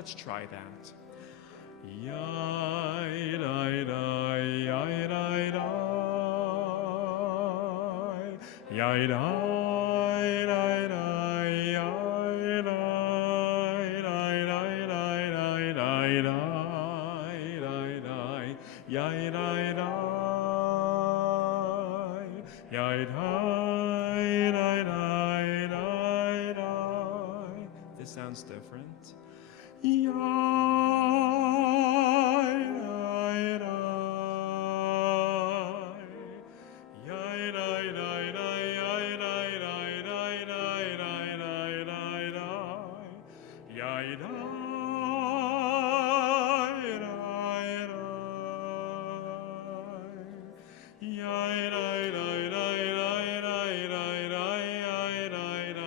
let's try that. Yai, dai, dai, yai, dai, dai. Yai, dai, dai, dai, yai, dai, dai, dai, dai, dai, dai, dai, yai, dai, dai, yai, dai, dai, dai, dai, dai. This sounds different. Yai, dai, dai. Yai, dai, dai, dai, yai, dai, dai, dai, dai, dai, dai, dai, dai. Yai, dai, dai, dai. Yai, dai, dai, dai, dai, dai, dai, dai, yai, dai, dai,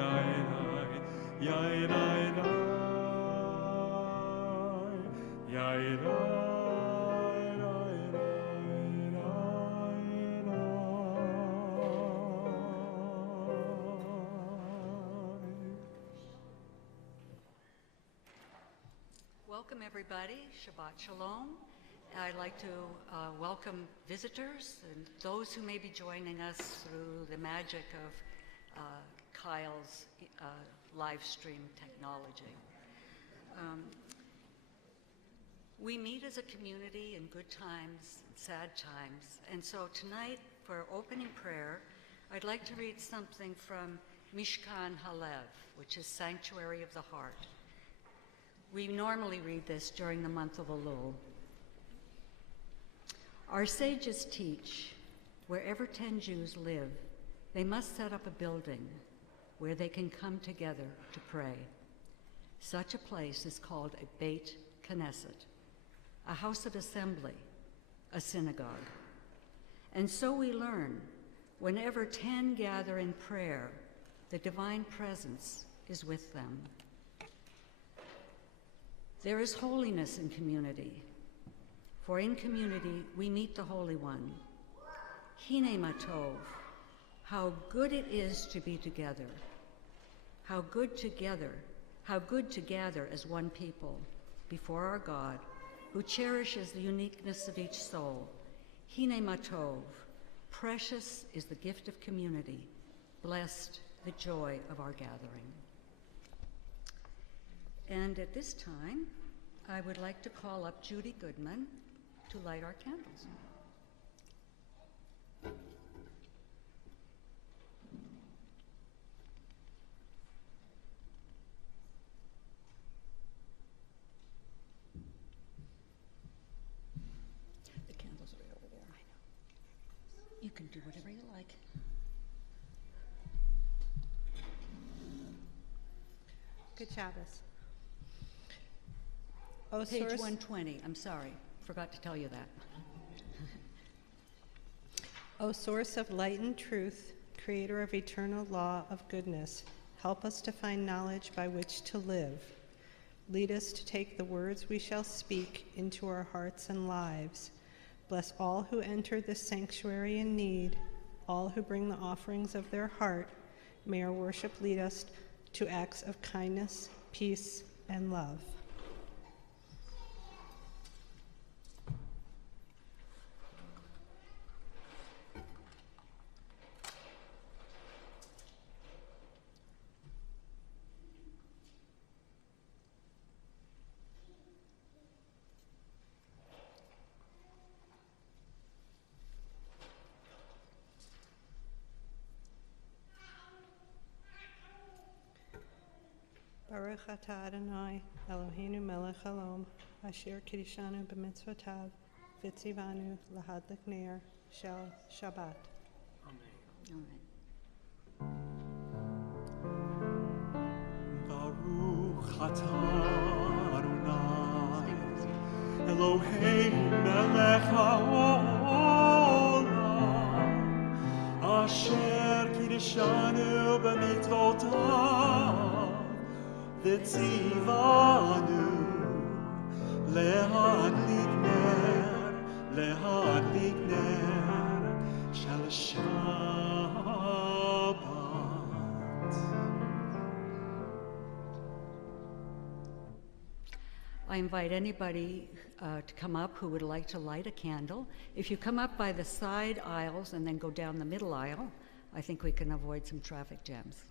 dai, dai, yai, dai. Yai, dai. Welcome everybody, Shabbat Shalom. I'd like to welcome visitors and those who may be joining us through the magic of Kyle's live stream technology. We meet as a community in good times and sad times, and so tonight for opening prayer, I'd like to read something from Mishkan Halev, which is Sanctuary of the Heart. We normally read this during the month of Elul. Our sages teach, wherever 10 Jews live, they must set up a building where they can come together to pray. Such a place is called a Beit Knesset, a house of assembly, a synagogue. And so we learn, whenever 10 gather in prayer, the divine presence is with them. There is holiness in community, for in community we meet the Holy One. Hine matov, how good it is to be together, how good to gather as one people before our God, who cherishes the uniqueness of each soul. Hine matov, precious is the gift of community, blessed the joy of our gathering. And at this time, I would like to call up Judy Goodman to light our candles. The candles are right over there. I know. You can do whatever you like. Good Shabbos. Page 120, I'm sorry, forgot to tell you that. O source of light and truth, creator of eternal law of goodness, help us to find knowledge by which to live. Lead us to take the words we shall speak into our hearts and lives. Bless all who enter this sanctuary in need, all who bring the offerings of their heart. May our worship lead us to acts of kindness, peace, and love. Baruch atah Adonai, Eloheinu melech haolam, asher kiddushanu b'mitzvotav, v'tzivanu lahadlik ner shel Shabbat. Baruch atah Adonai, Eloheinu melech haolam, asher kiddushanu b'mitzvotav, v'tzivanu lehadlik ner shel Shabbat. I invite anybody to come up who would like to light a candle. If you come up by the side aisles and then go down the middle aisle, I think we can avoid some traffic jams.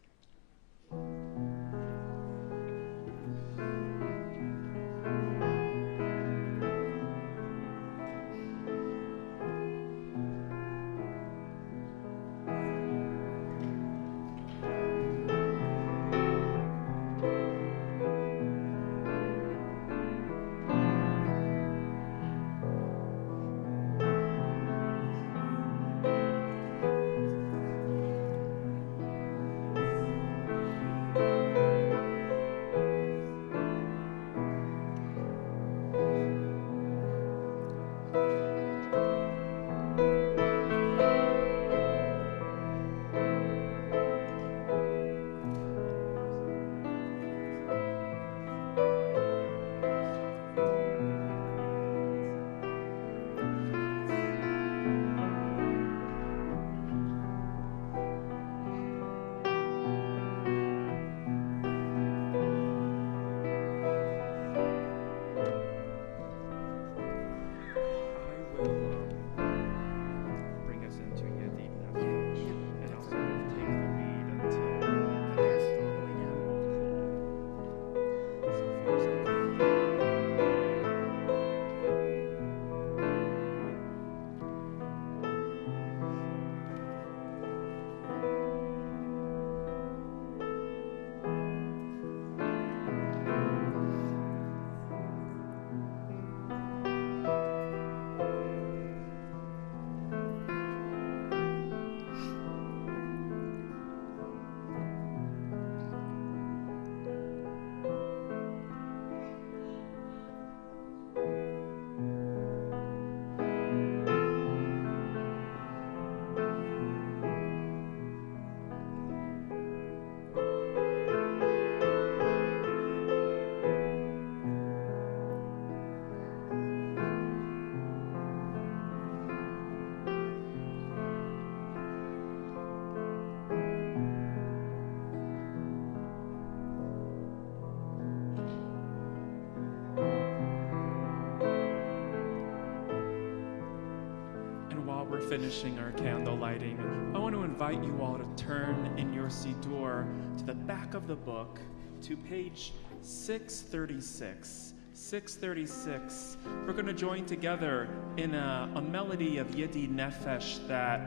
Finishing our candle lighting, I want to invite you all to turn in your Siddur to the back of the book to page 636. 636. We're going to join together in a melody of Yedi Nefesh that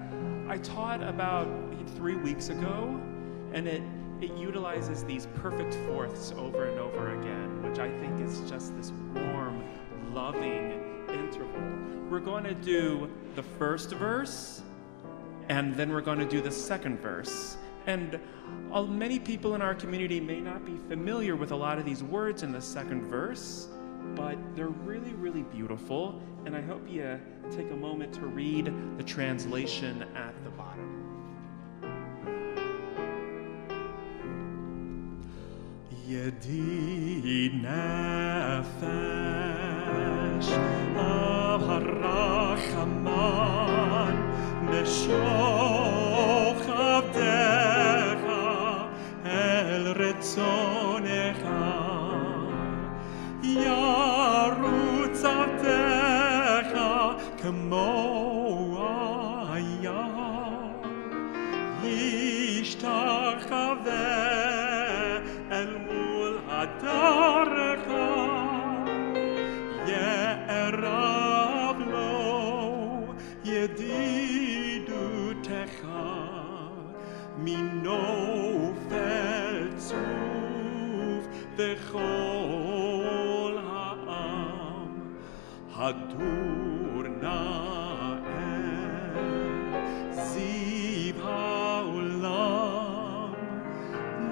I taught about 3 weeks ago, and it utilizes these perfect fourths over and over again, which I think is just this warm, loving interval. We're going to do the first verse, and then we're going to do the second verse. And many people in our community may not be familiar with a lot of these words in the second verse, but they're really, really beautiful, and I hope you take a moment to read the translation at the bottom. Yedid nefesh harachaman neshoch avdecha el retzonecha yarutz avdecha kamo ayam yishtachaveh el mul hadarcha ye'erav lo yedidutecha minofel tzuf v'chol ha'am hadur na'el ziv ha'olam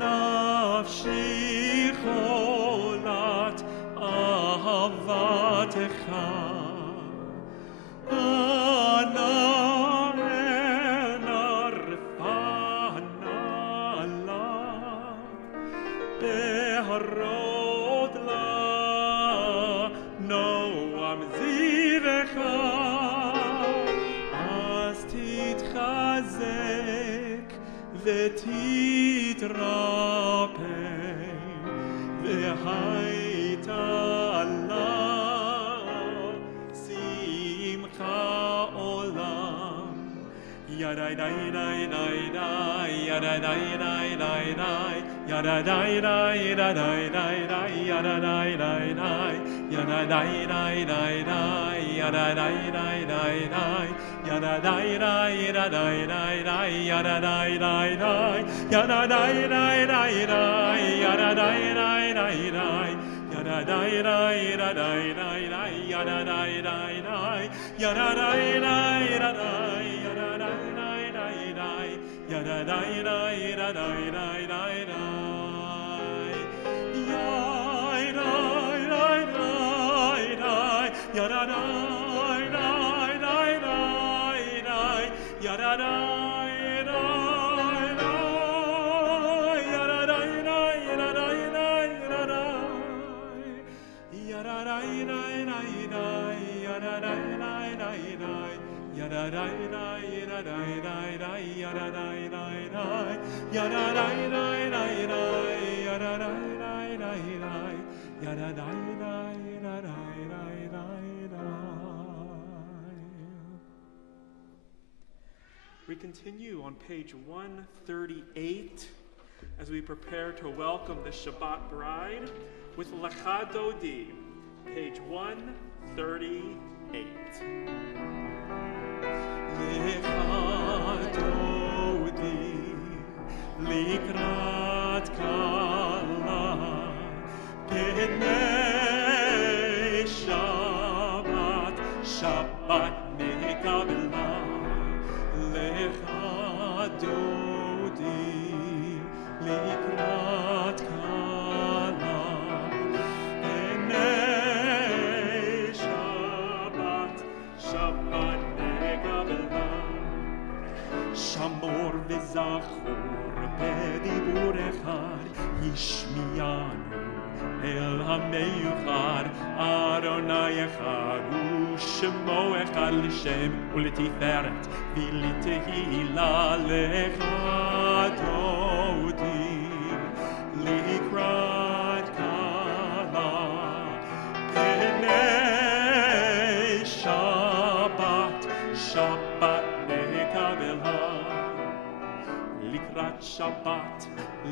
nafshi cholat ahavatecha ותתרפא והייתה לה שמחה עולם. ידי די די די די ידי די די די די ידי די די די די די ידי די די די ידי די די די די yada dai dai dai dai yada dai dai dai dai dai yada dai dai dai yada dai dai dai dai yada dai dai dai dai yada dai dai dai dai dai yada dai dai dai yada dai dai dai yada dai dai dai dai yada dai dai dai dai dai yada dai We continue on page 138 as we prepare to welcome the Shabbat bride with Lecha Dodi, page 138. Lecha Dodi likrat kala penei Shabbat Shabbat mekabela Lecha Dodi likrat kala penei Shabbat Shabbat mekabela Shamor v'zachor b'dibur echad yishmiyanu el hameyuchad Adonai echad u'shemo echad l'shem u'letiferet v'litehila lecha dodi likrat kala penei Shabbat Shabbat mekabela likrat Shabbat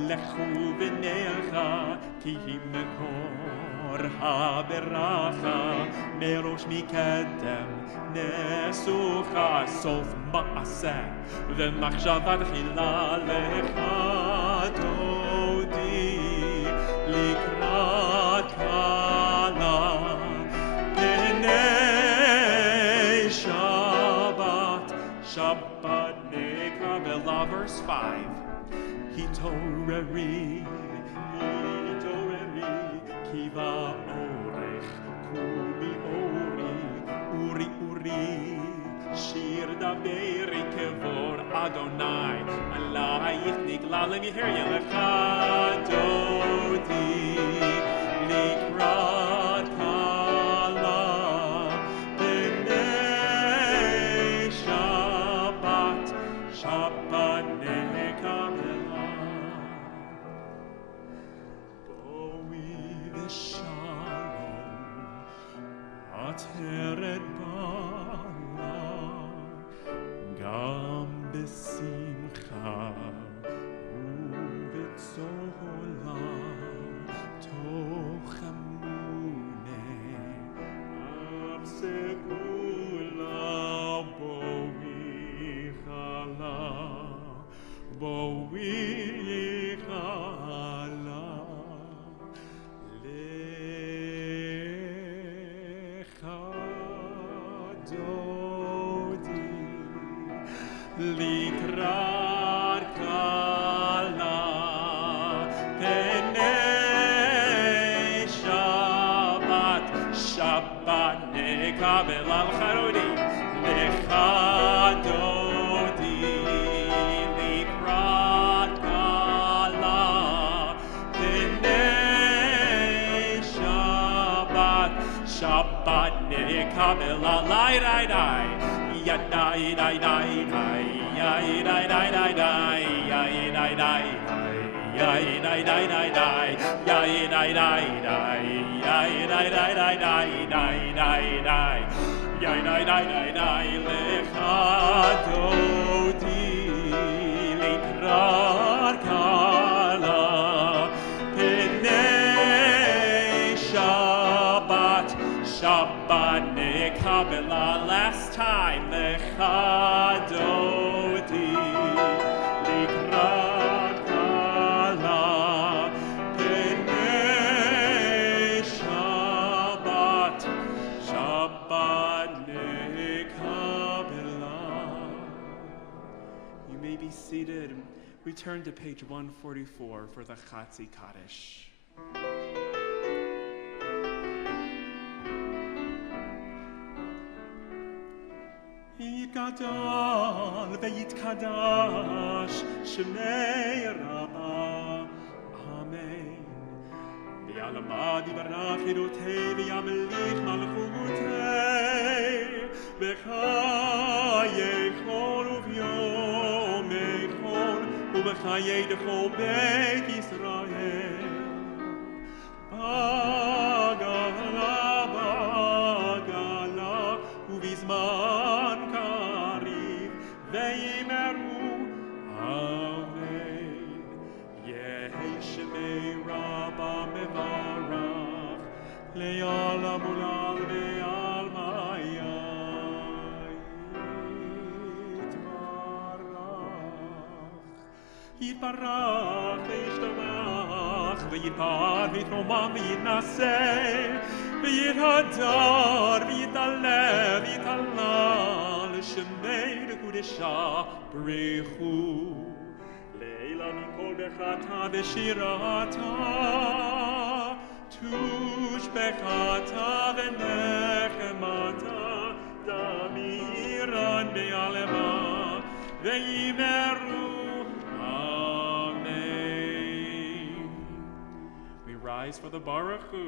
lechu v'necha ki hi mekor haberacha merosh mikedem nesucha sof ma'aseh v'machshavat chila lecha dodi likrat kala penei Shabbat Shabbat mekabela. Verse 5. Hitoreri, kiva orech לי שיר דברי כבוד אדוני עלייך נגלה למהר ילך דודי לקראת כלה בני שבת שבת נקבלה בואי ושלום עטרת בעלה גם בשמחה ובצהלה תוך אמונה אף סגולה בואי חלה בואי חלה לך דודי לקראת כלה פני שבת שבת נקבל על חרודי לך דודי לקראת כלה פני שבת שבת נקבל עלי די די די די די די די די די די די די די די די לך דודי לקראת כלה פני שבת שבת נקבלה last time לך דודי לקראת כלה פני שבת שבת נקבלה. You may be seated. We turn to page 144 for the Chatzi Kaddish. יתגדל ויתקדש שמי רבה אמן ויעלמה דיברה חירותי וימליך מלכותי בחיי כל וביומי כל ובחיי דכל בית ישראל בגלה בגלה ובזמן קריב ויאמרו אמן יהי שמי רבה מברך לעולם ולעולם ועלמא יתברך וישתבח ויתפאר ויתרומם ויתנשא ויתהדר ויתעלה ויתהלל שמי לקודשה ברכו לילה מכל ברכתה ושירתה תושבחתה ונחמתה דמירן בעלמה ויאמרו rise for the Baruch Hu.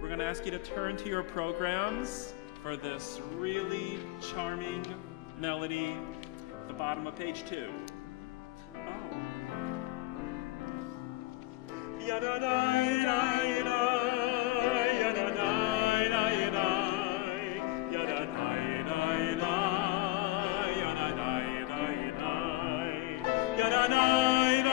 We're going to ask you to turn to your programs for this really charming melody at the bottom of page 2. Oh. Yadadai, dai, dai, yadadai, dai, dai, yadadai, dai, dai, yadadai, dai, dai, yadadai, dai.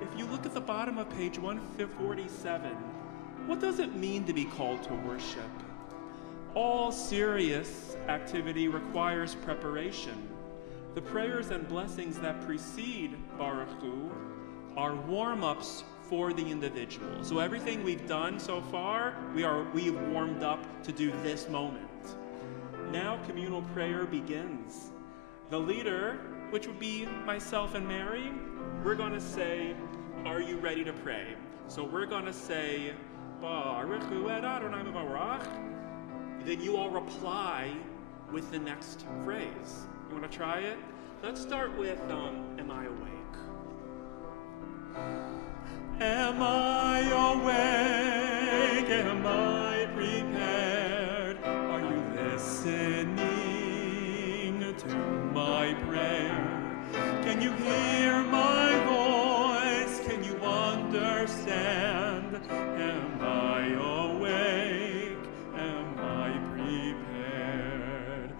If you look at the bottom of page 147, what does it mean to be called to worship? All serious activity requires preparation. The prayers and blessings that precede Baruch Hu are warm-ups for the individual. So everything we've done so far, we've warmed up to do this moment. Now communal prayer begins. The leader, which would be myself and Mary, we're going to say are you ready to pray? So we're going to say, Baruch Hu Adonai Mevarach. Then you all reply with the next phrase. You want to try it? Let's start with, am I awake? Am I awake? Am I prepared? Are you listening to my prayer? Can you hear my voice? Can you understand? Am I awake? Am I prepared?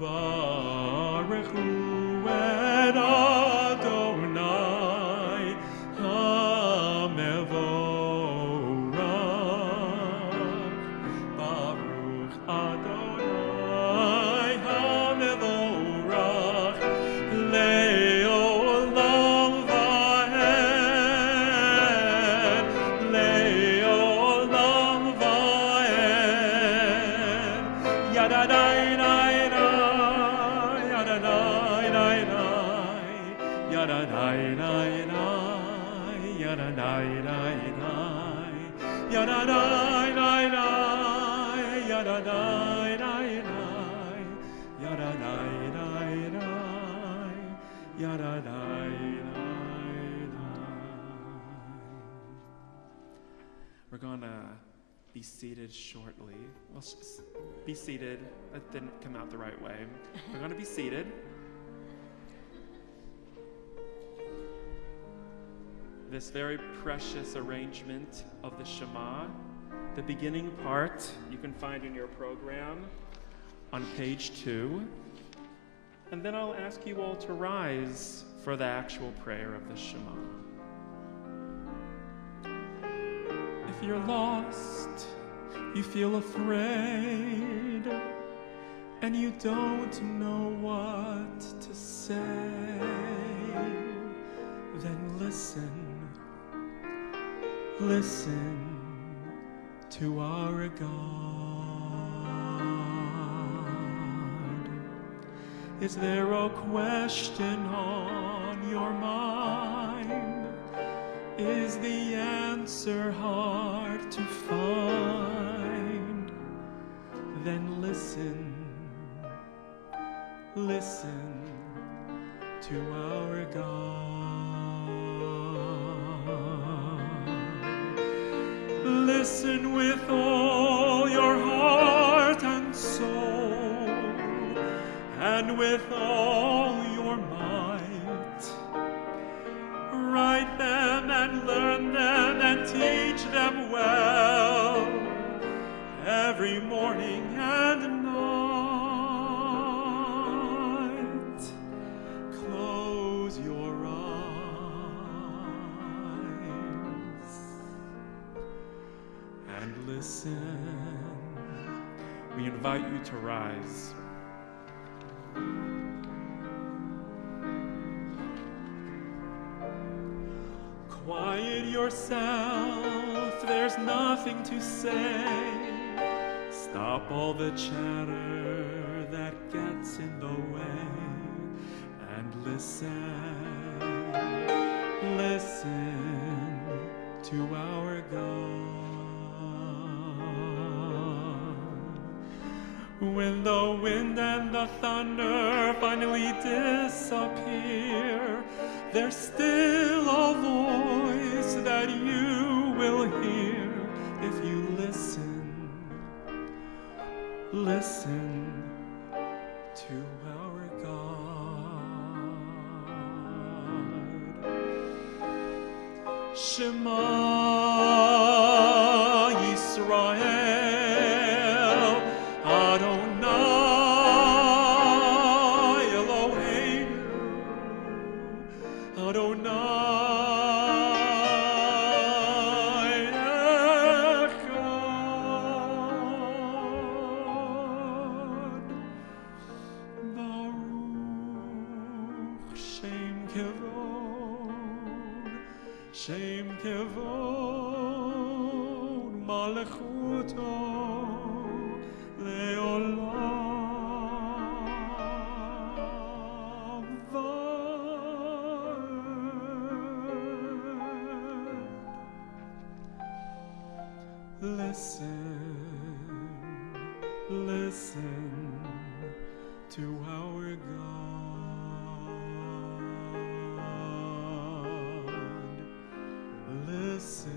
Baruch Hu Adonai HaMevorach. Baruch Adonai HaMevorach Le'olam va'ed, Le'olam va'ed. Yadadai-dai-dai, Yadadai-dai-dai, Yadadai-dai-dai, Yadadai-dai-dai, Yadadai-dai-dai, Yadadai-dai-dai, Yadadai-dai-dai, Yadadai-dai-dai. We're gonna be seated shortly. Well, be seated. That didn't come out the right way. We're gonna be seated. This very precious arrangement of the Shema, the beginning part, you can find in your program on page 2. And then I'll ask you all to rise for the actual prayer of the Shema. If you're lost, you feel afraid, and you don't know what to say, then listen to our God. Is there a question on your mind? Is the answer hard to find? Then listen to our God. Listen with all your heart and soul, and with all your might. Write them and learn them and teach them well, every morning and night. Close your eyes and listen. We invite you to rise. Quiet yourself, there's nothing to say. Stop all the chatter that gets in the way, and listen to our God. When the wind and the thunder finally disappear, there's still a voice that you will hear if you listen to our God. Shema Yisrael, Adonai Eloheinu, Adonai Echad. Baruch Shem Kevod, Shem Kevod Malchuto Leolam Listen, listen to our God. Listen,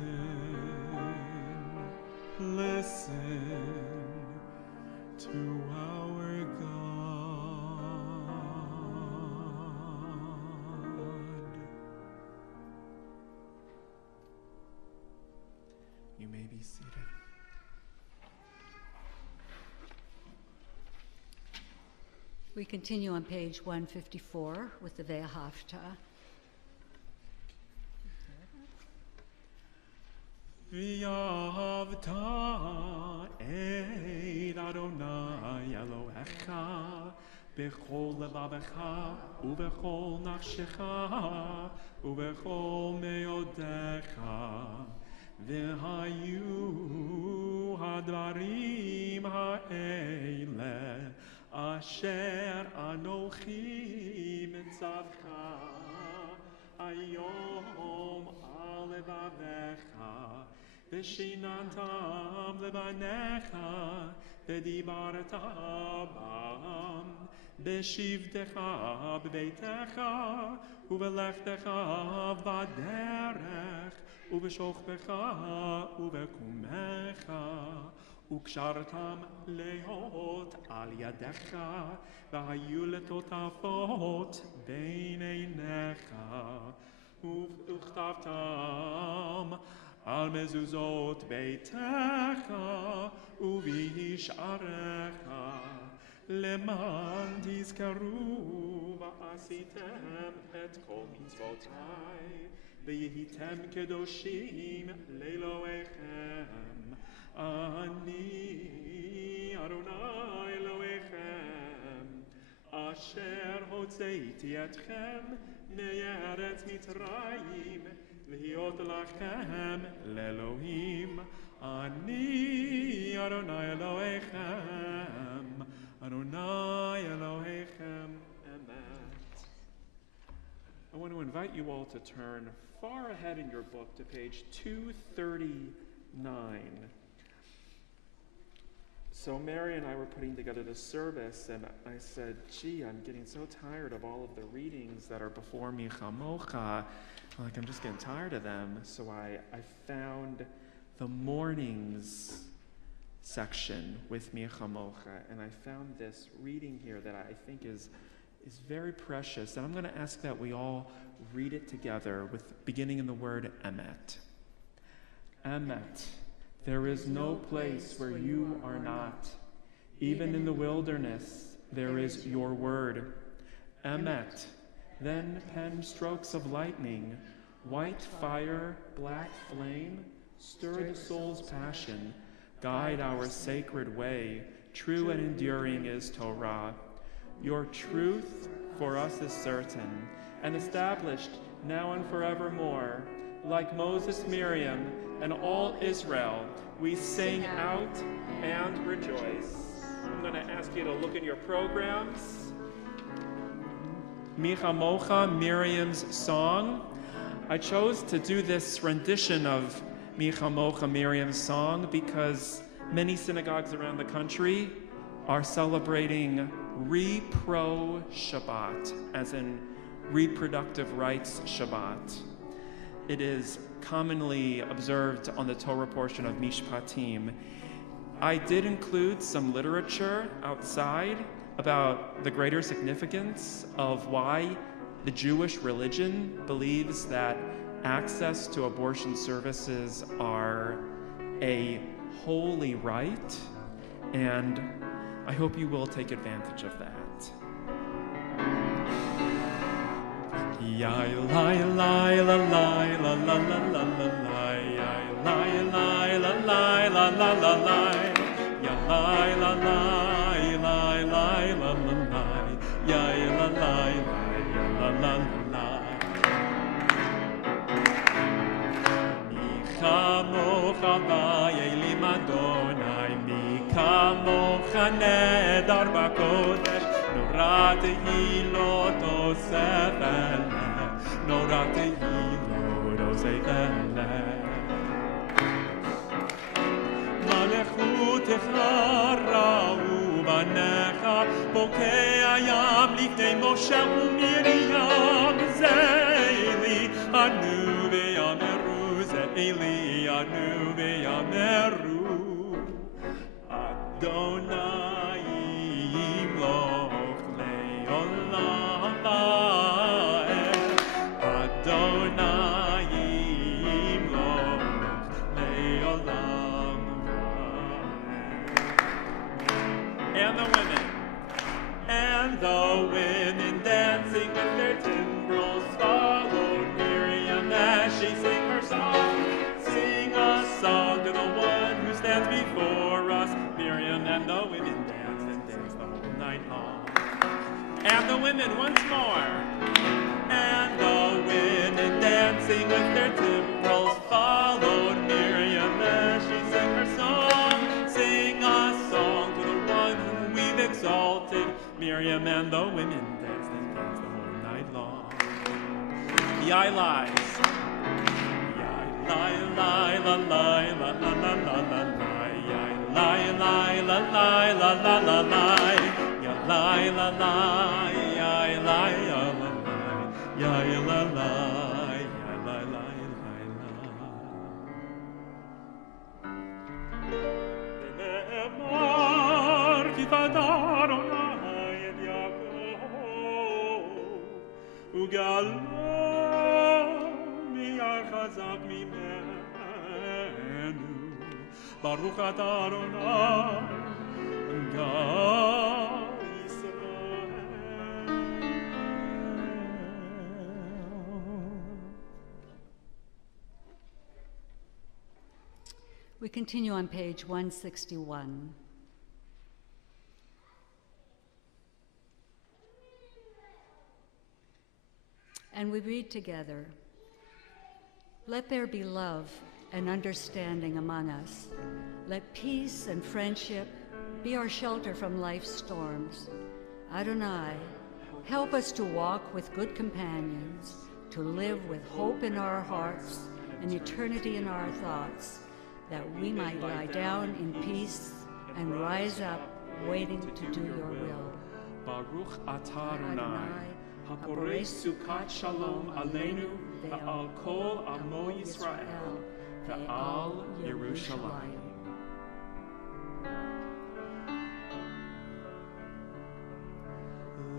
listen to our God. You may be seated. We continue on page 154 with the Ve'ahavta. V'yahavta et Adonai Elohecha b'chol levavecha u'b'chol nafshecha u'b'chol meodecha v'hayu hadvarim ha'ele asher anochi mitzavcha ayom al levavecha v'shinantam levanecha v'dibarta bam b'shivtecha b'beitecha u'v'lechtecha v'derech u'v'shochbecha u'v'kumecha u'kshartam lehot al yadecha v'hayu letotafot bein einecha u'chtavtam al mezuzot beitecha u'visharecha leman tizkaru va'asitem et kol mitzvotai v'yehitem kedoshim le'elohechem ani Adonai Elohechem asher hotzeiti etchem me'eretz Mitzrayim V'hiot lachem le'Elohim ani Adonai Elohechem Adonai Elohechem Emet. I want to invite you all to turn far ahead in your book to page 239. So Mary and I were putting together this service, and I said, gee, I'm getting so tired of all of the readings that are before me, Chamocha. I'm just getting tired of them. So I found the mornings section with Mi Chamocha, and I found this reading here that I think is very precious. And I'm going to ask that we all read it together, with beginning in the word Emet. Emet. There is no place where you are not. Even in the wilderness, there is your word. Emet. Then pen strokes of lightning, white fire, black flame, stir the soul's passion, guide our sacred way. True and enduring is Torah. Your truth for us is certain and established now and forevermore. Like Moses, Miriam, and all Israel, we sing out and rejoice. I'm going to ask you to look in your programs. Mi Chamocha, Miriam's song. I chose to do this rendition of Mi Chamocha, Miriam's song because many synagogues around the country are celebrating Repro Shabbat, as in reproductive rights Shabbat. It is commonly observed on the Torah portion of Mishpatim. I did include some literature outside about the greater significance of why the Jewish religion believes that access to abortion services are a holy right, and I hope you will take advantage of that. Ya la la la la la la la la la, ya la la la la la la la la, ya la la la la la la la, ya la la la la la. Mi chamocha va'yelim Adonai, mi chamocha nedar b'kodesh, norat hilot osefel. Zachara ubanecha bokei hayam lifnei Moshe uMiriam zeili anu ve'yameru zeili anu ve'yameru Adonai yimloch le'olam va'ed Adonai yimloch le'olam va'ed And the women dancing with their timbrels followed Miriam as she sang her song. Sing a song to the one who stands before us. Miriam and the women danced and danced the whole night long. And the women once more. And the women dancing with their timbrels followed Miriam as she sang her song. Sing a song to the one whom we've exalted. Miriam and the women danced and danced the whole night long. Yai lies. Yai lie lie la lie la la la la la lie. Yai lie lie la lie la la la lie. Yai lie la lie. Yai lie la lie. Yai la lie. Yai lie lie lie lie. Ki fadaron Ugalom yachazak mimenu Baruch atah Adonai Gal Yisrael. We continue on page 161. And we read together, "Let there be love and understanding among us. Let peace and friendship be our shelter from life's storms. Adonai, help us to walk with good companions, to live with hope in our hearts and eternity in our thoughts, that we might lie down in peace and rise up waiting to do your will. Baruch atah Adonai, haporei sukat shalom aleinu ve'al kol amo Yisrael ve'al Yerushalayim."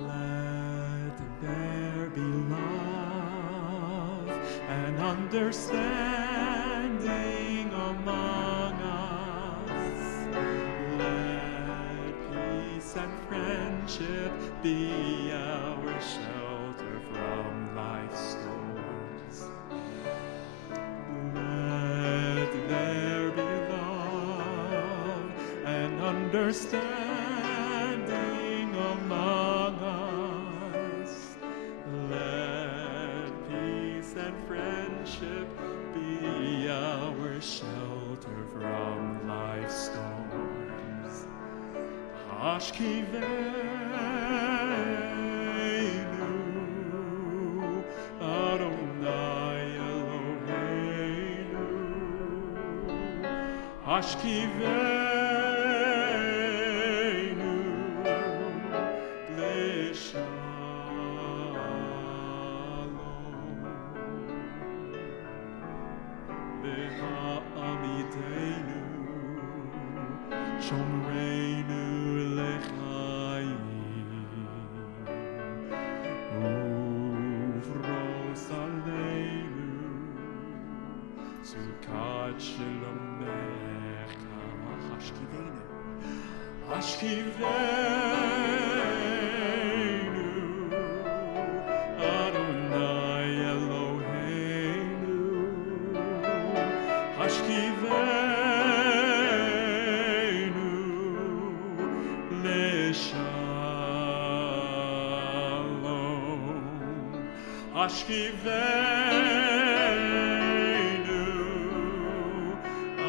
Let there be love and understanding among us. Let peace and friendship be our shelter from life's storms. Let there be love and understanding among us. Let peace and friendship be our shelter from life's storms. Hashkiveinu, Adonai Eloheinu. Hashkiveinu, Leshalom. V'ha'amidenu, Shomreinu l'chaim. Ufros aleinu, Sukat shalomecha. Hashkiveinu, Hashkiveinu, Adonai Eloheinu. Hashkiveinu, Leshalom. Hashkiveinu,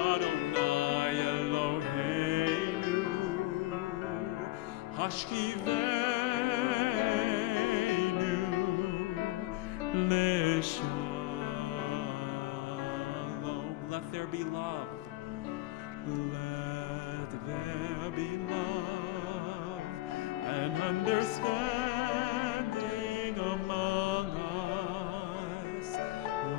Adonai Eloheinu. Hashkiveinu, Leshalom. Let there be love. Let Let there be love and understanding among us.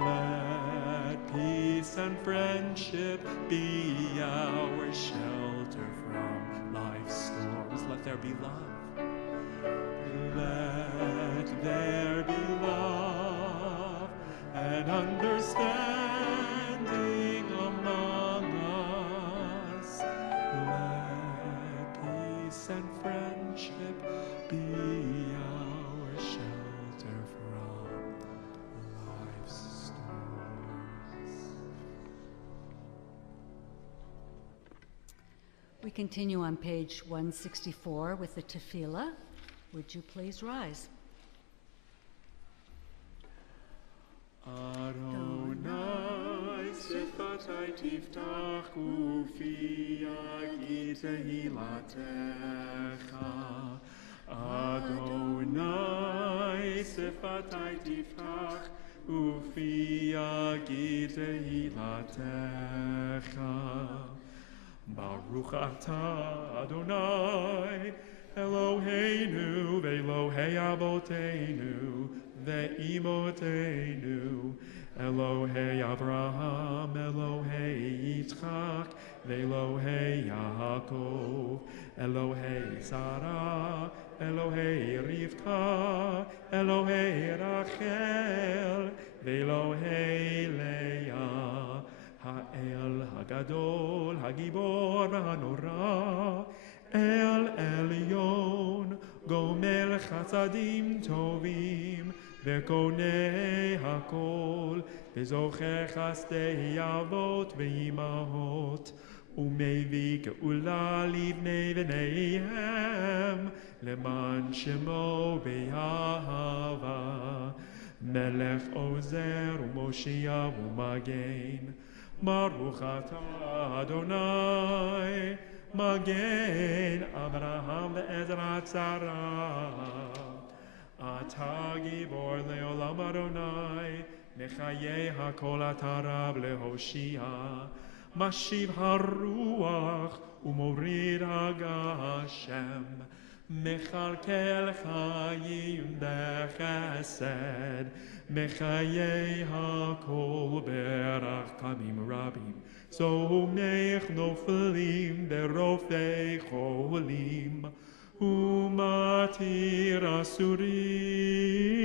Let peace and friendship be our shelter from life's storms. Let there be love. Let there be love and understanding among us. Let peace and friendship be our shelter from life's storms. We continue on page 164 with the tefillah. Would you please rise? Adonai sefatai tiftach ufi yagi tehilatecha. Adonai sefatai tiftach ufi yagi tehilatecha. Baruch atah Adonai Eloheinu ve'Elohei Avoteinu ve'imotenu Elohei Avraham Elohei Yitzchak ve'Elohei Yaakov Elohei Sarah Elohei Rivka Elohei Rachel ve'Elohei Leah Ha'el Hagadol Hagibor Hanora El Elyon, Gomel Chasadim Tovim, Vekonei Hakol, Vezocher Chasdei Avot Ve'imahot, Umevi Geula Livnei V'neihem, Leman Shemo Be'ahava, Melech Ozer U'Moshia U'Magen, Baruch Atah Adonai, Magen Abraham ve'Ezrat Sarah. Ata gibor leolam Adonai, Mechayeh hakol ata rab lehoshia. Mashiv haruach umorid hagashem. Mechalkel chayim bechesed. Mechayeh hakol berachamim rabim. Somech noflim berofei cholim, umatir asurim,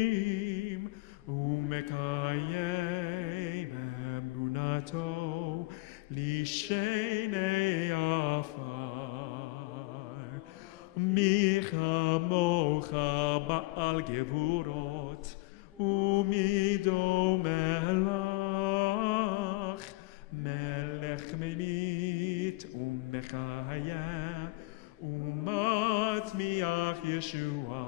umekayem emunato, lishenei afar. Micha mocha ba'al gevurot, umido melach, Melech memit umechaya umatmiach Yeshua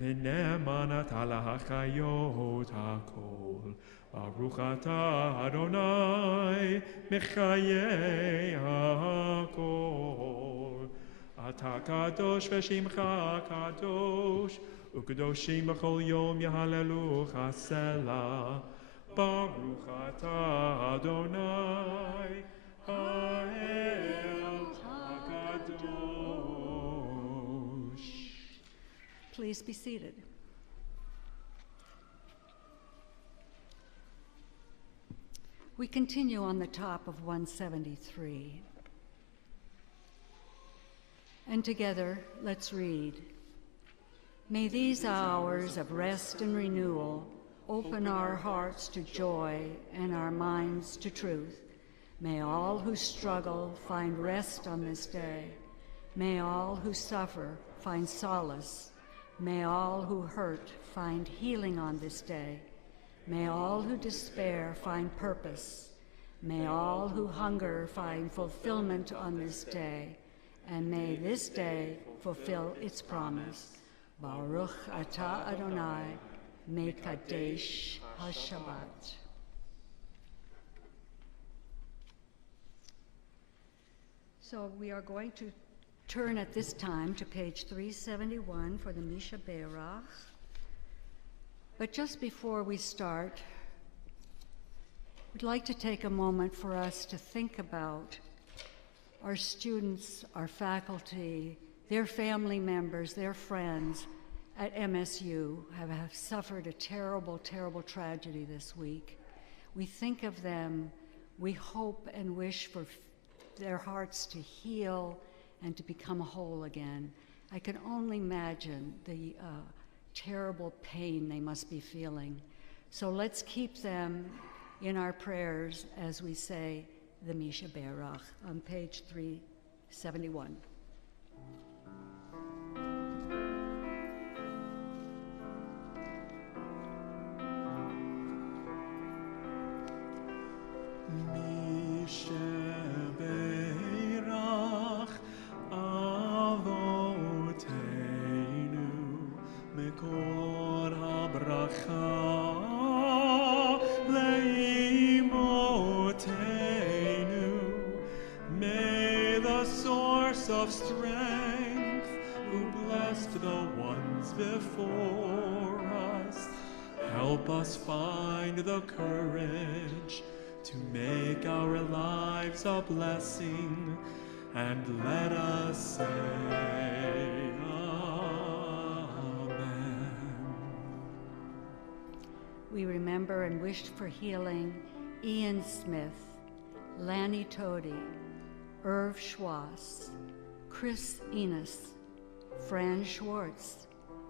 v'nemanat ala hachayot hakol Baruch atah Adonai mechayei hakol Ata kadosh v'shimcha kadosh u'kadoshim b'chol yom yahalelucha selah Baruch atah Adonai Ha'el HaKadosh. Please be seated. We continue on the top of 173. And together, let's read. May these hours of rest and renewal open our hearts to joy and our minds to truth. May all who struggle find rest on this day. May all who suffer find solace. May all who hurt find healing on this day. May all who despair find purpose. May all who hunger find fulfillment on this day. And may this day fulfill its promise. Baruch atah Adonai, Mekadesh HaShabbat. So we are going to turn at this time to page 371 for the Misha Be'erach. But just before we start, we'd like to take a moment for us to think about our students, our faculty, their family members, their friends at MSU have suffered a terrible, terrible tragedy this week. We think of them, we hope and wish for their hearts to heal and to become whole again. I can only imagine the terrible pain they must be feeling. So let's keep them in our prayers as we say the Misha Berach on page 371. Of strength, who blessed the ones before us, help us find the courage to make our lives a blessing, and let us say Amen. We remember and wished for healing Ian Smith, Lanny Tody, Irv Schwass, Chris Enos, Fran Schwartz,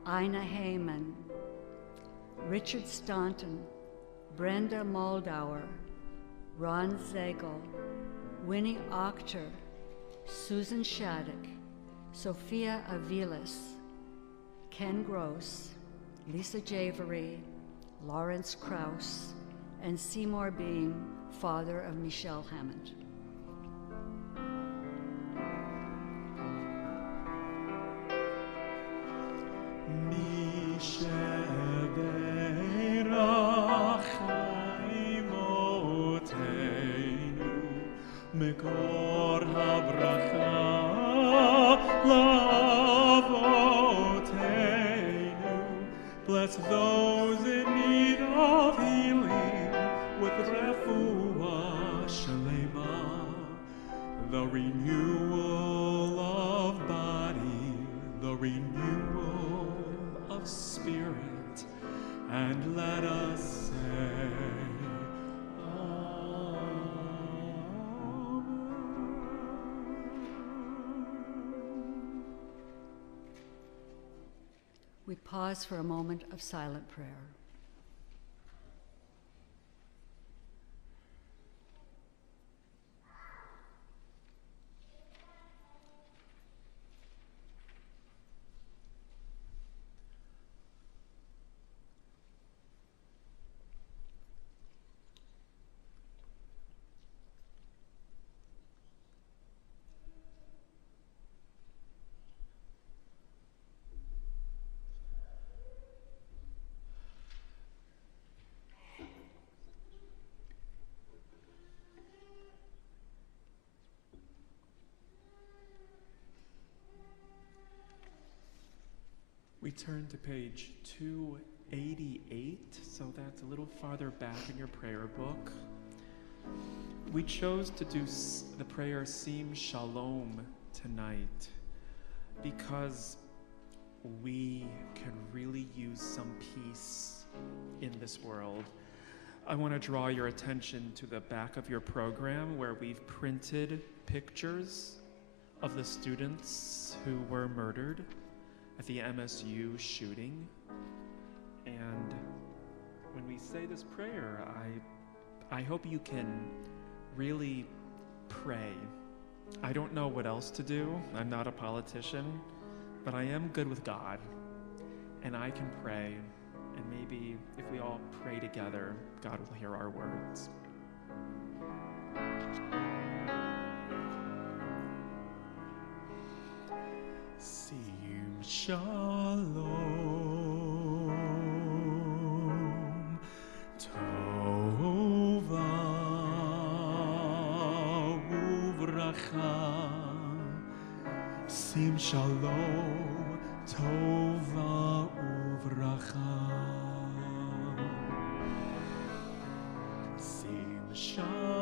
Ina Heyman, Richard Staunton, Brenda Moldauer, Ron Zegel, Winnie Octor, Susan Shattuck, Sophia Aviles, Ken Gross, Lisa Javery, Lawrence Krause, and Seymour Beam, father of Michelle Hammond. מקור הברכה לאבותינו. Bless those in need of healing with refuah shalema, the renewal of body, the renewal of spirit, and let us say We pause for a moment of silent prayer. We turn to page 288, so that's a little farther back in your prayer book. We chose to do the prayer Sim Shalom tonight because we can really use some peace in this world. I want to draw your attention to the back of your program where we've printed pictures of the students who were murdered at the MSU shooting. And when we say this prayer, I hope you can really pray. I don't know what else to do. I'm not a politician, but I am good with God, and I can pray. And maybe if we all pray together, God will hear our words. Shalom, Tova uvracha. Sim Shalom, Tova uvracha. Sim Shalom.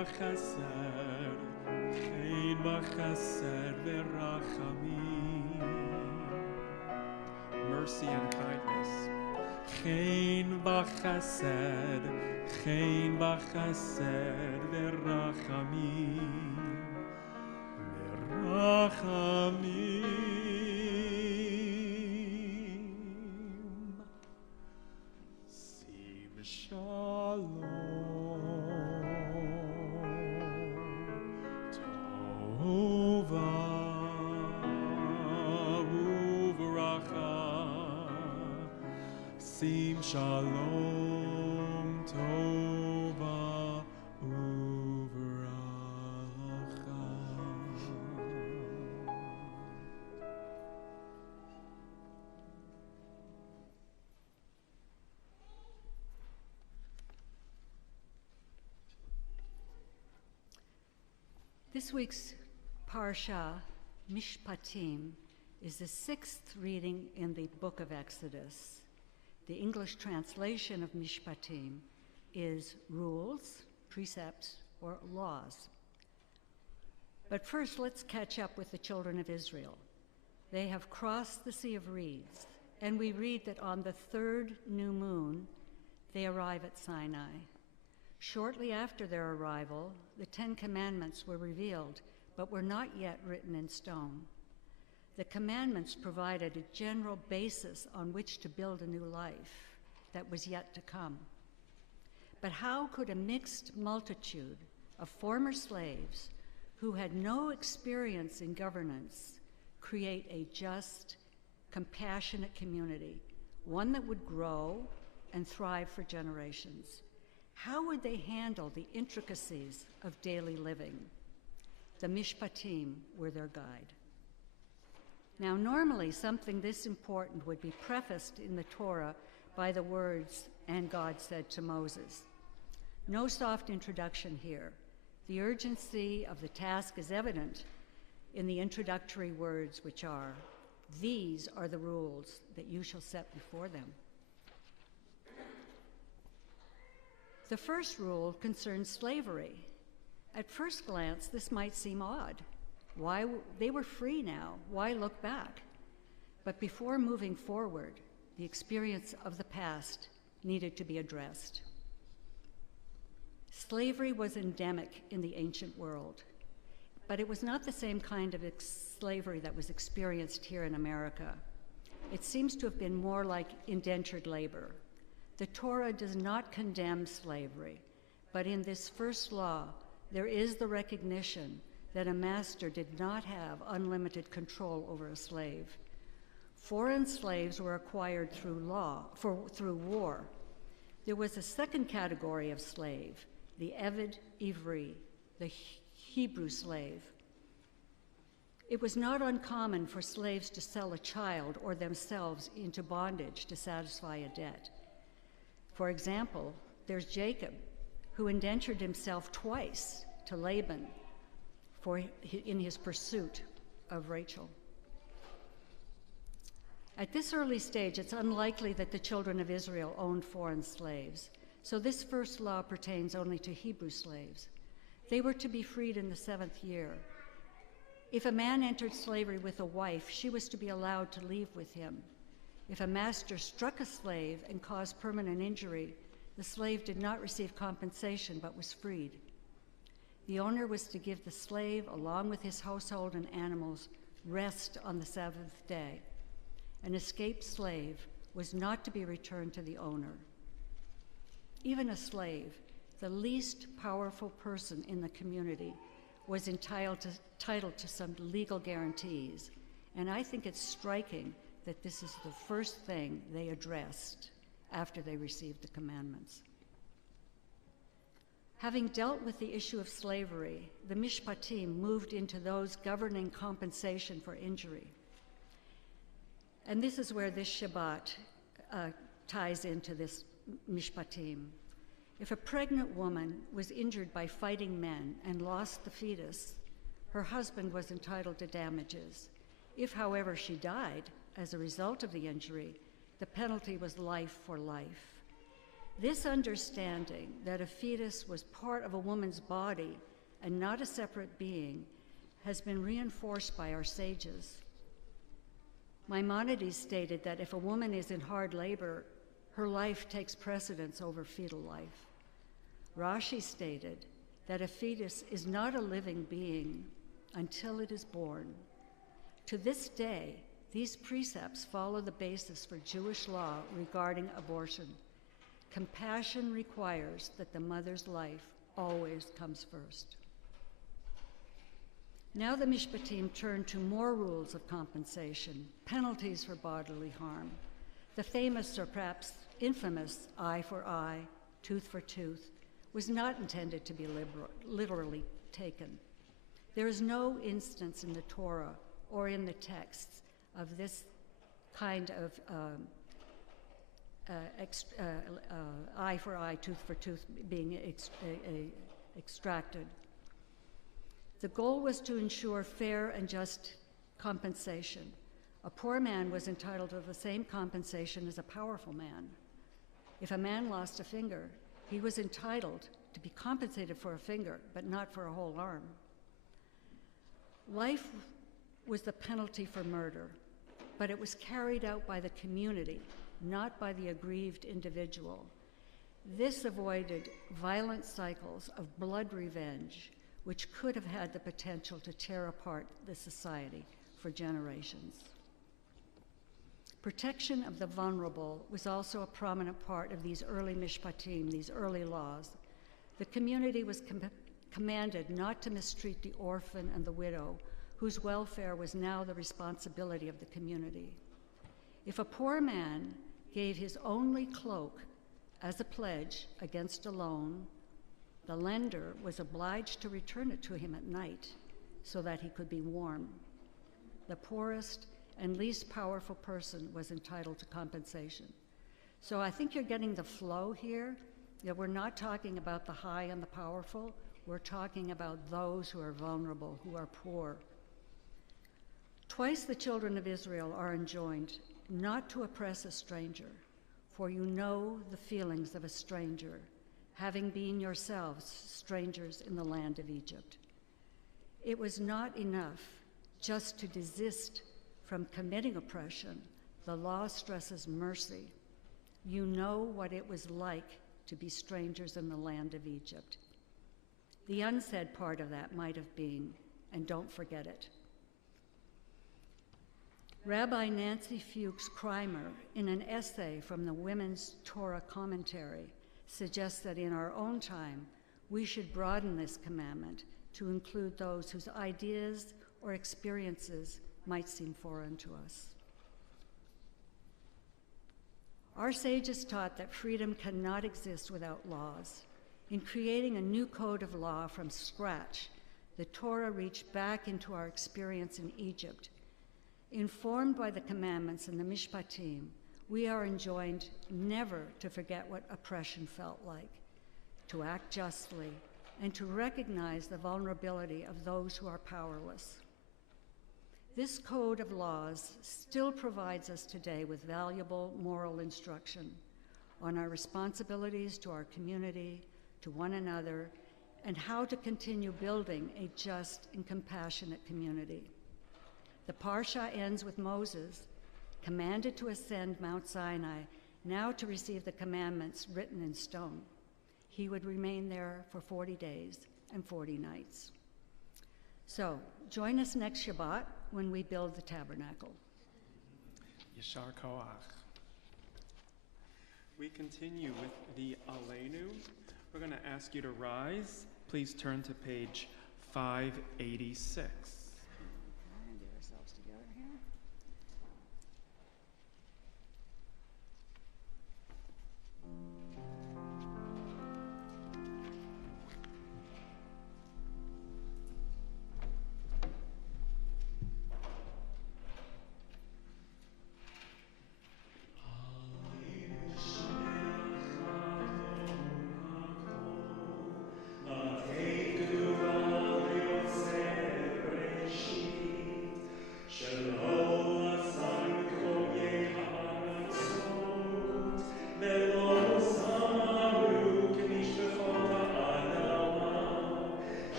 v'chesed, chen v'chesed v'rachamim. Mercy and kindness. Chen v'chesed, chen v'chesed v'rachamim. V'rachamim. Sim shalom. Tova uvracha. Sim shalom tova uvracha. This week's Parsha, Mishpatim, is the sixth reading in the book of Exodus. The English translation of Mishpatim is rules, precepts, or laws. But first, let's catch up with the children of Israel. They have crossed the Sea of Reeds, and we read that on the third new moon, they arrive at Sinai. Shortly after their arrival, the Ten Commandments were revealed, but were not yet written in stone. The commandments provided a general basis on which to build a new life that was yet to come. But how could a mixed multitude of former slaves who had no experience in governance create a just, compassionate community, one that would grow and thrive for generations? How would they handle the intricacies of daily living? The Mishpatim were their guide. Now, normally something this important would be prefaced in the Torah by the words, "And God said to Moses." No soft introduction here. The urgency of the task is evident in the introductory words, which are, "These are the rules that you shall set before them." The first rule concerns slavery. At first glance, this might seem odd. Why they were free now, why look back? But before moving forward, the experience of the past needed to be addressed. Slavery was endemic in the ancient world, but it was not the same kind of slavery that was experienced here in America. It seems to have been more like indentured labor. The Torah does not condemn slavery, but in this first law, there is the recognition that a master did not have unlimited control over a slave. Foreign slaves were acquired through war. There was a second category of slave, the Eved Ivri, the Hebrew slave. It was not uncommon for slaves to sell a child or themselves into bondage to satisfy a debt. For example, there's Jacob, who indentured himself twice to Laban in his pursuit of Rachel. At this early stage, it's unlikely that the children of Israel owned foreign slaves, so this first law pertains only to Hebrew slaves. They were to be freed in the 7th year. If a man entered slavery with a wife, she was to be allowed to leave with him. If a master struck a slave and caused permanent injury, the slave did not receive compensation but was freed. The owner was to give the slave, along with his household and animals, rest on the 7th day. An escaped slave was not to be returned to the owner. Even a slave, the least powerful person in the community, was entitled to some legal guarantees, and I think it's striking that this is the first thing they addressed after they received the commandments. Having dealt with the issue of slavery, the Mishpatim moved into those governing compensation for injury. And this is where this Shabbat ties into this Mishpatim. If a pregnant woman was injured by fighting men and lost the fetus, her husband was entitled to damages. If, however, she died as a result of the injury, the penalty was life for life. This understanding that a fetus was part of a woman's body and not a separate being has been reinforced by our sages. Maimonides stated that if a woman is in hard labor, her life takes precedence over fetal life. Rashi stated that a fetus is not a living being until it is born. To this day, these precepts follow the basis for Jewish law regarding abortion. Compassion requires that the mother's life always comes first. Now the Mishpatim turn to more rules of compensation, penalties for bodily harm. The famous, or perhaps infamous, eye for eye, tooth for tooth, was not intended to be literally taken. There is no instance in the Torah or in the texts of this kind of eye for eye, tooth for tooth being extracted. The goal was to ensure fair and just compensation. A poor man was entitled to the same compensation as a powerful man. If a man lost a finger, he was entitled to be compensated for a finger, but not for a whole arm. Life was the penalty for murder, but it was carried out by the community, not by the aggrieved individual. This avoided violent cycles of blood revenge, which could have had the potential to tear apart the society for generations. Protection of the vulnerable was also a prominent part of these early mishpatim, these early laws. The community was commanded not to mistreat the orphan and the widow, whose welfare was now the responsibility of the community. If a poor man gave his only cloak as a pledge against a loan, the lender was obliged to return it to him at night so that he could be warm. The poorest and least powerful person was entitled to compensation. So I think you're getting the flow here, that we're not talking about the high and the powerful, we're talking about those who are vulnerable, who are poor. Twice the children of Israel are enjoined not to oppress a stranger, for you know the feelings of a stranger, having been yourselves strangers in the land of Egypt. It was not enough just to desist from committing oppression. The law stresses mercy. You know what it was like to be strangers in the land of Egypt. The unsaid part of that might have been, and don't forget it. Rabbi Nancy Fuchs Crimer, in an essay from the Women's Torah Commentary, suggests that in our own time, we should broaden this commandment to include those whose ideas or experiences might seem foreign to us. Our sages taught that freedom cannot exist without laws. In creating a new code of law from scratch, the Torah reached back into our experience in Egypt. Informed by the commandments and the Mishpatim, we are enjoined never to forget what oppression felt like, to act justly, and to recognize the vulnerability of those who are powerless. This code of laws still provides us today with valuable moral instruction on our responsibilities to our community, to one another, and how to continue building a just and compassionate community. The Parsha ends with Moses, commanded to ascend Mount Sinai, now to receive the commandments written in stone. He would remain there for 40 days and 40 nights. So, join us next Shabbat when we build the tabernacle. Yashar Koach. We continue with the Aleinu. We're going to ask you to rise. Please turn to page 586. Take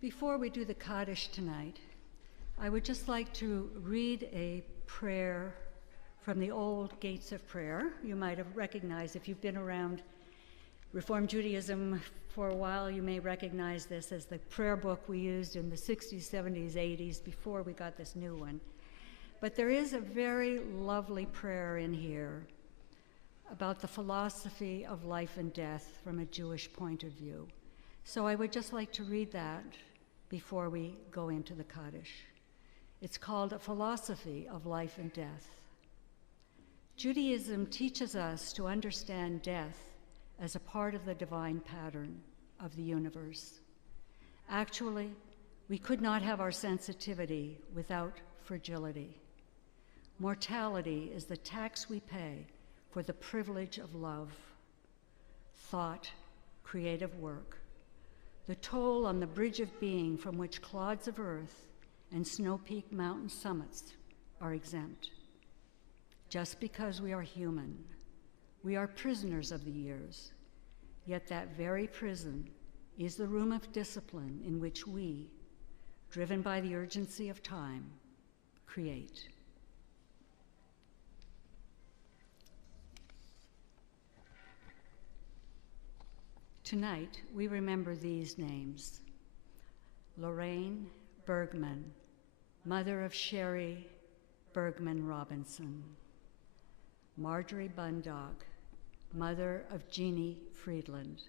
Before we do the Kaddish tonight, I would just like to read a prayer from the old Gates of Prayer. You might have recognized, if you've been around Reform Judaism for a while, you may recognize this as the prayer book we used in the 60s, 70s, 80s before we got this new one. But there is a very lovely prayer in here about the philosophy of life and death from a Jewish point of view. So I would just like to read that before we go into the Kaddish. It's called A Philosophy of Life and Death. Judaism teaches us to understand death as a part of the divine pattern of the universe. Actually, we could not have our sensitivity without fragility. Mortality is the tax we pay for the privilege of love, thought, creative work, the toll on the bridge of being from which clods of earth and snow-peaked mountain summits are exempt. Just because we are human, we are prisoners of the years, yet that very prison is the room of discipline in which we, driven by the urgency of time, create. Tonight, we remember these names: Lorraine Bergman, mother of Sherry Bergman Robinson; Marjorie Bundock, mother of Jeannie Friedland;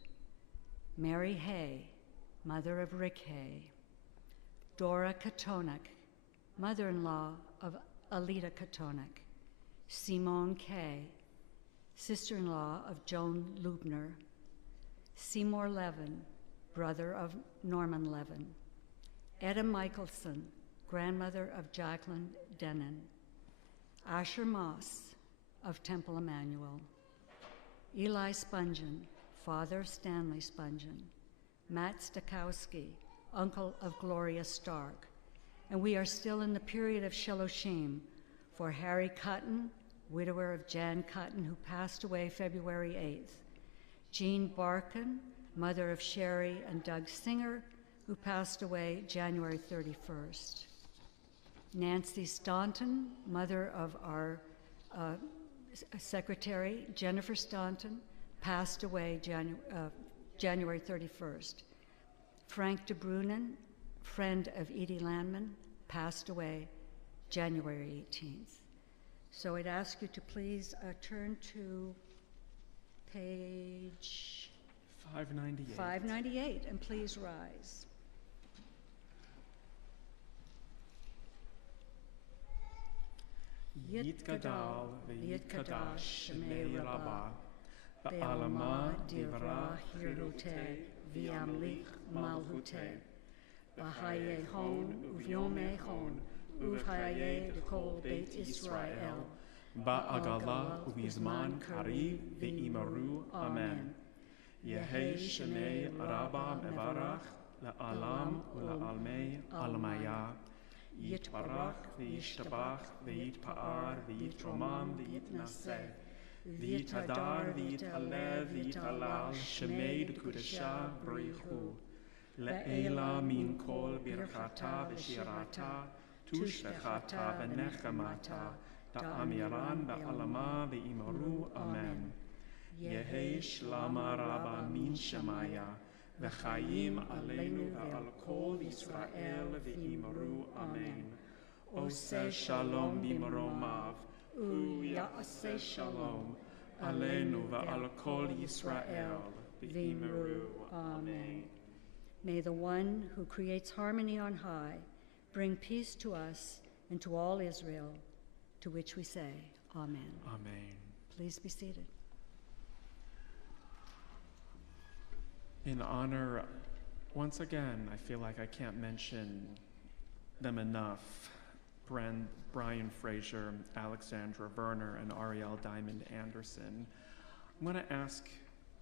Mary Hay, mother of Rick Hay; Dora Katonik, mother-in-law of Alita Katonik; Simone Kay, sister-in-law of Joan Lubner; Seymour Levin, brother of Norman Levin; Etta Michelson, grandmother of Jacqueline Denon; Asher Moss of Temple Emanuel; Eli Spungen, father of Stanley Spungen; Matt Stokowski, uncle of Gloria Stark. And we are still in the period of Sheloshim for Harry Cutton, widower of Jan Cutton, who passed away February 8th; Jean Barkin, mother of Sherry and Doug Singer, who passed away January 31st; Nancy Staunton, mother of our secretary, Jennifer Staunton, passed away January 31st; Frank de Brunen, friend of Edie Landman, passed away January 18th. So I'd ask you to please turn to page 598, and please rise. Yitgadal v'yitkadash shemei Rabbah, ba'alama divra hirute v'yamlich malhute, b'haye hon uvyome hon uvhaye dekol beit Israel, ba'agala ubizman kariv v'imaru amen. Yehi shemei Rabbah mevarach la'alam u'la'almei almaya. Yitbarach v'yishtabach v'yitpa'ar v'yitromam v'yitnaseh v'yitadar v'yitalev v'yitalal shemei d'kudesha b'richu le'ela min kol birchata v'shirata tushvechata v'nechamata ta'amiran ba'alama v'imaru amen. Yehi shlama Rabbah min shemaya v'chayim aleinu v'al kol Yisrael v'imaru amen. Oseh shalom b'maromav, u'ya'aseh shalom aleinu v'al kol Yisrael v'imaru amen. May the one who creates harmony on high bring peace to us and to all Israel, to which we say, Amen. Amen. Please be seated. In honor, once again, I feel like I can't mention them enough, Brian Fraser, Alexandra Werner, and Ariel Diamond Anderson. I'm going to ask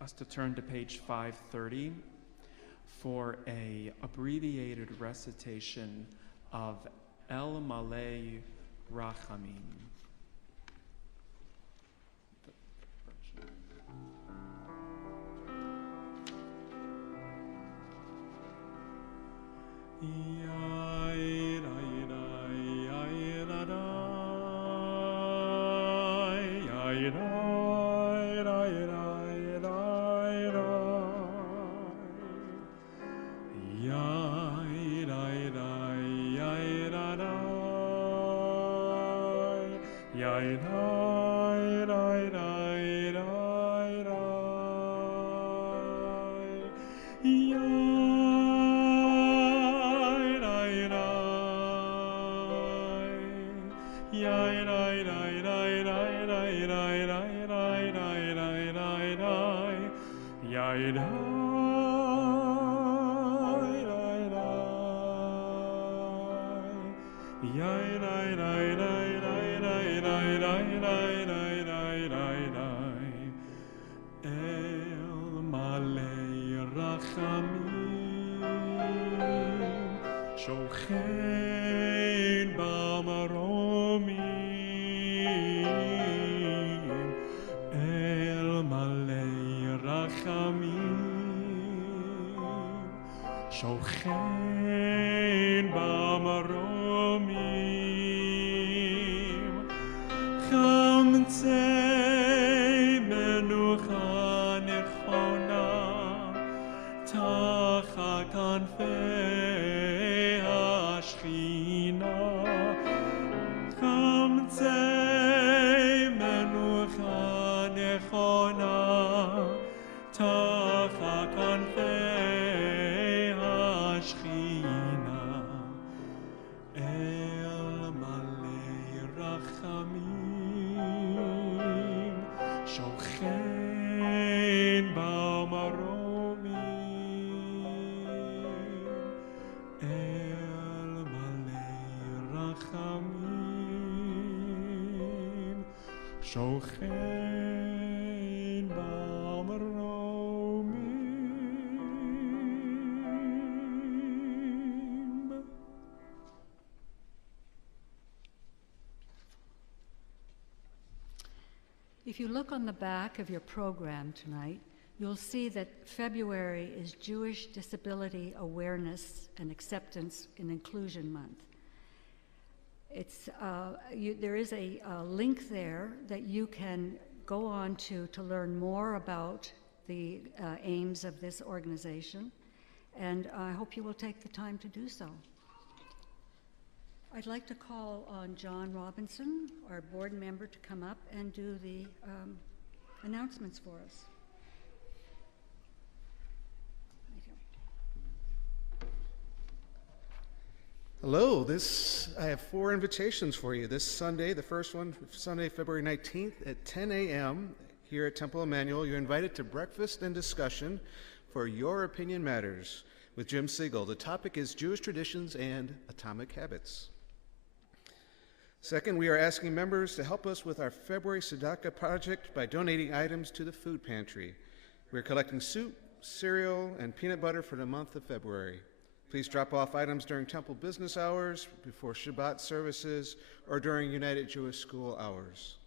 us to turn to page 530 for a abbreviated recitation of El Malei Rachamim. Shochein b'maromim el malei rachamim. Shochein b'maromim chamtzei menucha nechona tachat kanfei hashchina. Chamtzei menucha nechona tachat kanfei hashchina el malei rachamim shochein b'maromim el malei rachamim shochein b'maromim. If you look on the back of your program tonight, you'll see that February is Jewish Disability Awareness and Acceptance and Inclusion Month. There is a link there that you can go on to learn more about the aims of this organization, and I hope you will take the time to do so. I'd like to call on John Robinson, our board member, to come up and do the announcements for us. Hello, I have 4 invitations for you. This Sunday, the first one, Sunday, February 19th at 10 a.m. here at Temple Emanuel. You're invited to breakfast and discussion for Your Opinion Matters with Jim Siegel. The topic is Jewish traditions and atomic habits. Second, we are asking members to help us with our February Tzedakah project by donating items to the food pantry. We're collecting soup, cereal, and peanut butter for the month of February. Please drop off items during temple business hours, before Shabbat services, or during United Jewish School hours.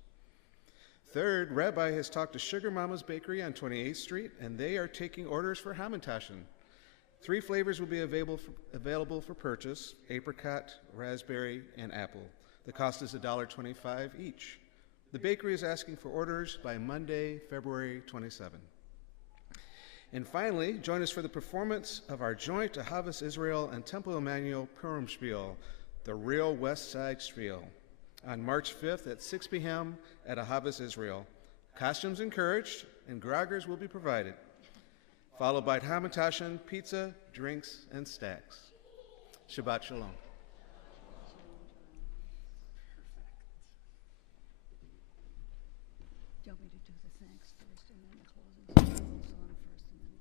Third, Rabbi has talked to Sugar Mama's Bakery on 28th Street, and they are taking orders for Hamantashen. 3 flavors will be available for purchase: apricot, raspberry, and apple. The cost is $1.25 each. The bakery is asking for orders by Monday, February 27. And finally, join us for the performance of our joint Ahavas Israel and Temple Emanuel Purim Spiel, the real West Side Spiel, on March 5th at 6 p.m. at Ahavas Israel. Costumes encouraged, and groggers will be provided, followed by Hamantashen, pizza, drinks, and stacks. Shabbat Shalom. Do you want me to do the thanks first and then the closing song first and then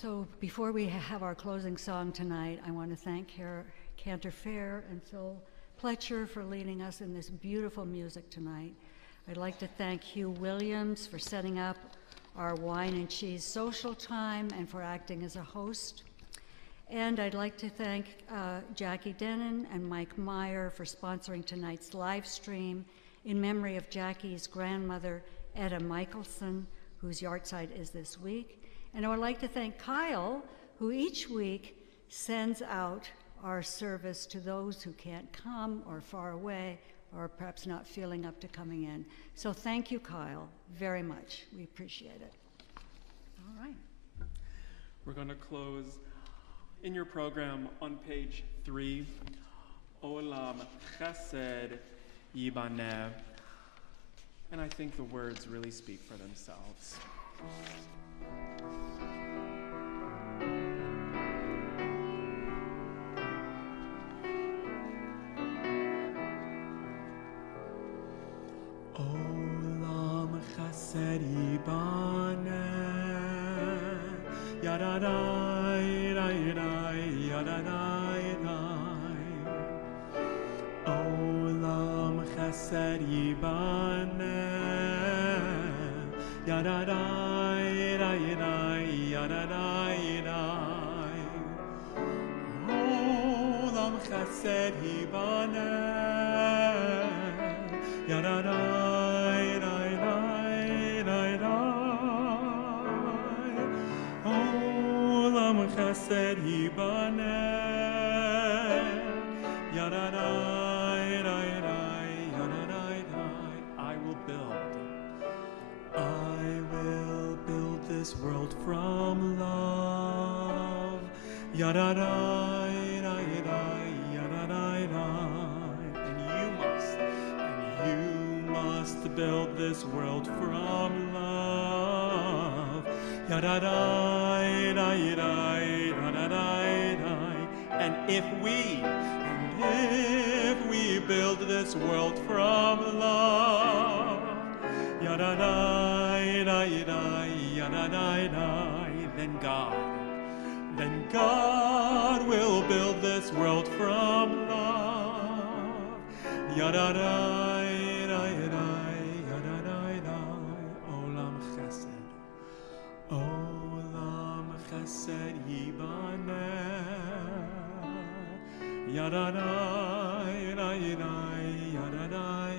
So before we have our closing song tonight, I want to thank Cantor Fair and Phil Pletcher for leading us in this beautiful music tonight. I'd like to thank Hugh Williams for setting up our wine and cheese social time and for acting as a host. And I'd like to thank Jackie Denon and Mike Meyer for sponsoring tonight's live stream in memory of Jackie's grandmother, Etta Michelson, whose yahrzeit is this week, And I would like to thank Kyle, who each week sends out our service to those who can't come or far away or perhaps not feeling up to coming in. So thank you, Kyle, very much. We appreciate it. All right. We're going to close in your program on page 3. Olam Chesed Yibaneh. And I think the words really speak for themselves. Olam Chesed Yibaneh. Yadadai, yadadai, yadadai. Olam Chesed Yibaneh. Yadadai, yadadai, yadadai. Olam Chesed Yibaneh. Yadadai, yadadai, yadadai. Olam Chesed Yibaneh. Yadadai, yadadai, yadadai. I will build this world from love. Yadadai, yadadai, yadadai. And you must build this world from love. Yadadai, yadadai, yadadai. And if we build this world from love, yadadai, yadadai, yadadai, then God will build this world from love. Yadadai, yadadai, yadadai, olam chesed, olam chesed yibaneh. Yadadai, yadadai, yadadai.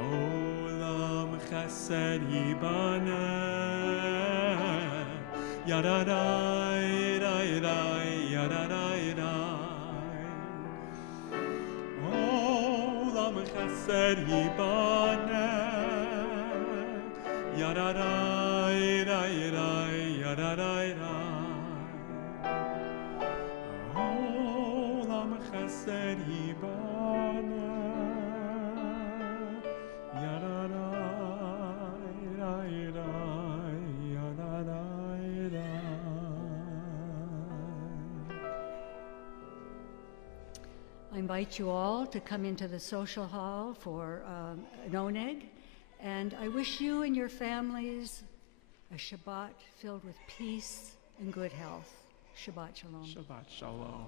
Olam chesed yibaneh. Yadadai, yadadai, yadadai. Olam chesed yibaneh. Yadadai, yadadai, yadadai. Olam chesed yibaneh. I invite you all to come into the social hall for an oneg, and I wish you and your families a Shabbat filled with peace and good health. Shabbat shalom. Shabbat shalom.